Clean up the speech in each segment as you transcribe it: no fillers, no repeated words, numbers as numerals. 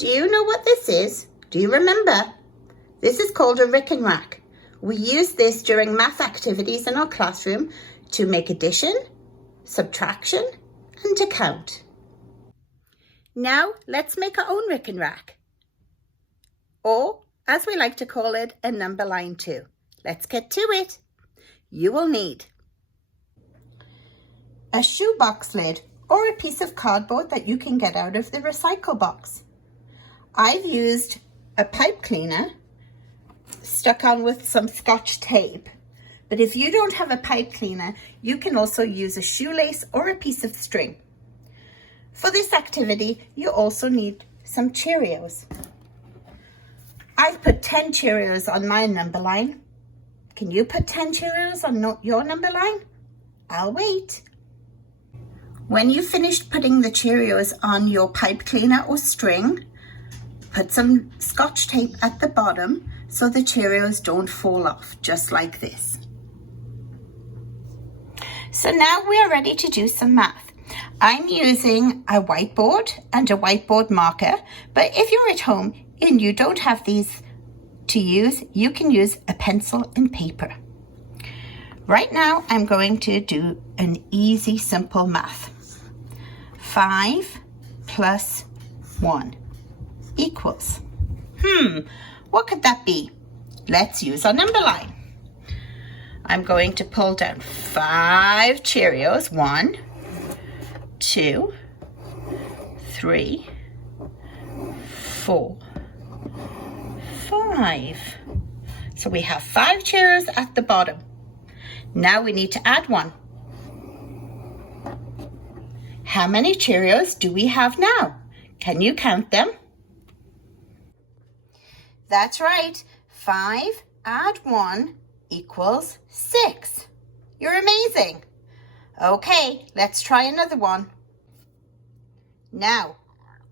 Do you know what this is? Do you remember? This is called a Rick and Rack. We use this during math activities in our classroom to make addition, subtraction, and to count. Now let's make our own Rick and Rack, or as we like to call it, a number line too. Let's get to it. You will need a shoebox lid or a piece of cardboard that you can get out of the recycle box. I've used a pipe cleaner stuck on with some Scotch tape, but if you don't have a pipe cleaner, you can also use a shoelace or a piece of string. For this activity, you also need some Cheerios. I've put 10 Cheerios on my number line. Can you put 10 Cheerios on your number line? I'll wait. When you've finished putting the Cheerios on your pipe cleaner or string, put some Scotch tape at the bottom so the Cheerios don't fall off, just like this. So now we are ready to do some math. I'm using a whiteboard and a whiteboard marker, but if you're at home and you don't have these to use, you can use a pencil and paper. Right now, I'm going to do an easy, simple math. 5 plus 1 equals. What could that be? Let's use our number line. I'm going to pull down 5 Cheerios. 1, 2, 3, 4, 5. So we have 5 Cheerios at the bottom. Now we need to add 1. How many Cheerios do we have now? Can you count them? That's right. 5 add 1 equals 6. You're amazing. Okay, let's try another one. Now,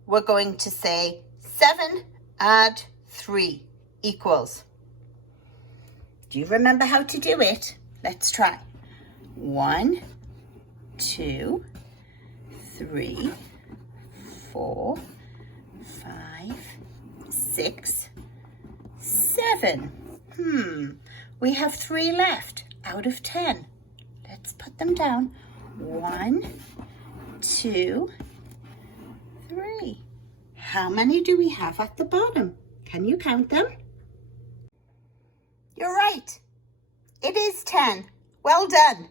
we're going to say 7 add 3 equals. Do you remember how to do it? Let's try. 1, 2, 3, 4, 5, 6, 7. We have 3 left out of 10. Let's put them down. 1, 2, 3. How many do we have at the bottom? Can you count them? You're right. It is 10. Well done.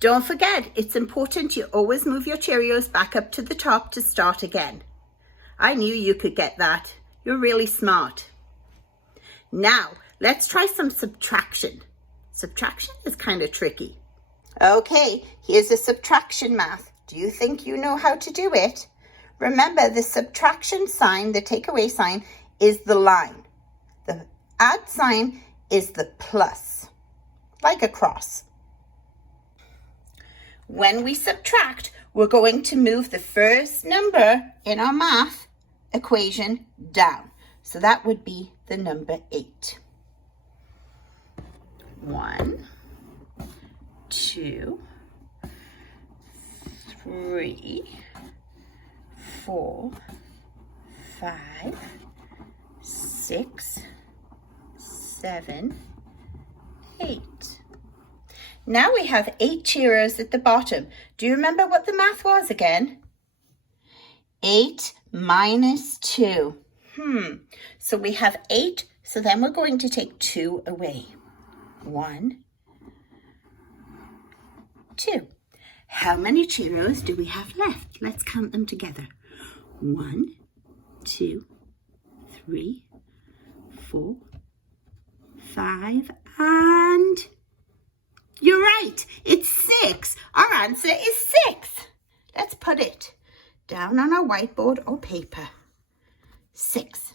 Don't forget, it's important you always move your Cheerios back up to the top to start again. I knew you could get that. You're really smart. Now, let's try some subtraction. Subtraction is kind of tricky. Okay, here's a subtraction math. Do you think you know how to do it? Remember, the subtraction sign, the takeaway sign, is the line. The add sign is the plus, like a cross. When we subtract, we're going to move the first number in our math equation down. So that would be the number 8. 1, 2, 3, 4, 5, 6, 7, 8. Now we have 8 Cheerios at the bottom. Do you remember what the math was again? 8 minus 2. So we have 8, so then we're going to take 2 away. 1, 2. How many Cheerios do we have left? Let's count them together. 1, 2, 3, 4, 5, and you're right, it's 6. Our answer is 6. Let's put it down on our whiteboard or paper. 6.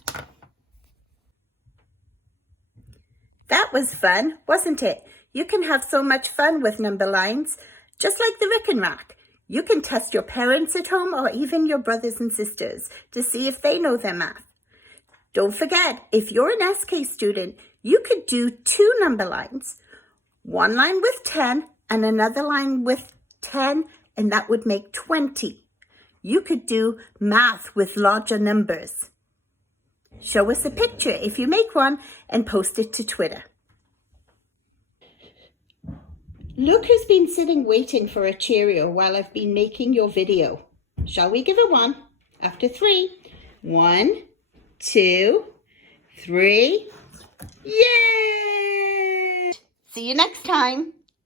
That was fun, wasn't it? You can have so much fun with number lines, just like the Rick and Rack. You can test your parents at home or even your brothers and sisters to see if they know their math. Don't forget, if you're an SK student, you could do 2 number lines. One line with 10 and another line with 10, and that would make 20. you could do math with larger numbers. Show us a picture if you make one and post it to Twitter. Look who's been sitting waiting for a Cheerio while I've been making your video. Shall we give a 1? After 3. 1, 2, 3. Yay! See you next time.